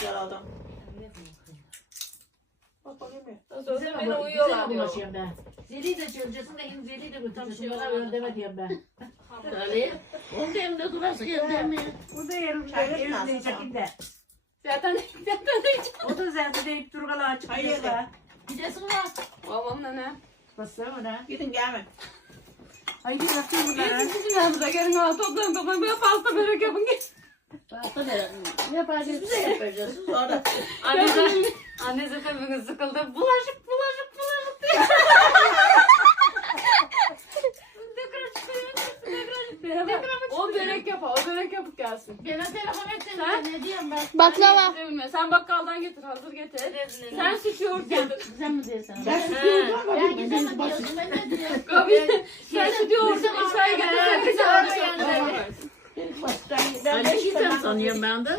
güzel adam. Bak bakayım ya. Sözde beni uyuyorlar diyor. Zeli de çözeceksin de şimdi zeli de götüreceksin. Bana öyle deme diyeyim ben. Öyle. Onun evinde durası geldi mi? Bu da yarım Çay evde nasıl? çekinde. Zaten O da zaten deyip durgalar Hayır çıkıyor. da. Gidesin var. babam da ne? Basıyor mu ne? Gidin gelme. Ay bir yapıyor bunlara. Sizin yanınıza gelin ha toplayın böyle pasta börek yapın git. Pasta verelim. Yapacağız. Biz de yapacağız. Sonra. Annesi hepimiz sıkıldı. Bulaşık diye. O börek yapar. O börek yapıp gelsin. Bana telefon etsene. Sen? Ne diyeyim ben? Baklava. Sen bakkaldan getir. Hazır getir. Sen süt yoğurt getir. Sen mi diyorsun? Ben sıkıyorum ama Ben bir gidemem gidin diyorsun. Ben ne diyorum? Abi sen süt yoğurt İsa'ya getir. Ben de şey sanıyorum ben de.